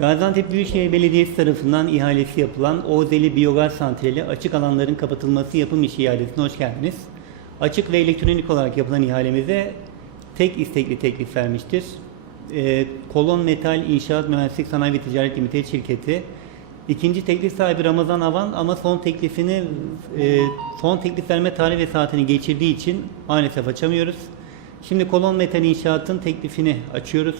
Gaziantep Büyükşehir Belediyesi tarafından ihalesi yapılan Ozeli Biyogaz Santrali açık alanların kapatılması yapım işi ihalesine hoş geldiniz. Açık ve elektronik olarak yapılan ihalemize tek istekli teklif vermiştir. Ee, Kolon Metal İnşaat Mühendislik Sanayi ve Ticaret Limited şirketi. İkinci teklif sahibi Ramazan Avan ama son teklifini e, son teklif verme tarihi ve saatini geçirdiği için maalesef açamıyoruz. Şimdi Kolon Metal İnşaat'ın teklifini açıyoruz.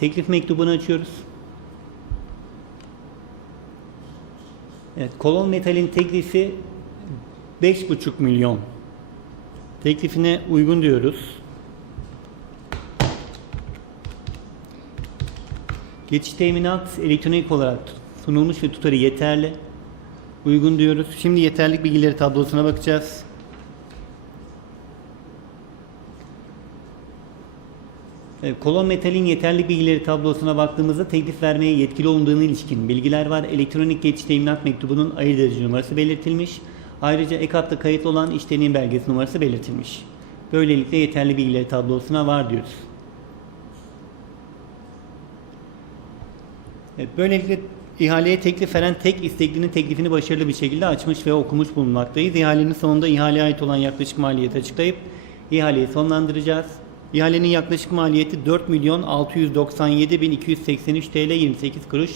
Teklif mektubunu açıyoruz. Evet, Kolon Metal'in teklifi 5,5 milyon. Teklifine uygun diyoruz. Geçiş teminat elektronik olarak sunulmuş ve tutarı yeterli. Uygun diyoruz. Şimdi yeterlik bilgileri tablosuna bakacağız. Kolon Metal'in yeterli bilgileri tablosuna baktığımızda teklif vermeye yetkili olduğuna ilişkin bilgiler var. Elektronik geçiş teminat mektubunun ayırt edici numarası belirtilmiş. Ayrıca EKAP'ta kayıtlı olan iş deneyim belgesi numarası belirtilmiş. Böylelikle yeterli bilgileri tablosuna var diyoruz. Evet, böylelikle ihaleye teklif veren tek isteklinin teklifini başarılı bir şekilde açmış ve okumuş bulunmaktayız. İhalenin sonunda ihaleye ait olan yaklaşık maliyeti açıklayıp ihaleyi sonlandıracağız. İhalenin yaklaşık maliyeti 4 milyon 697 bin 283 TL 28 kuruş.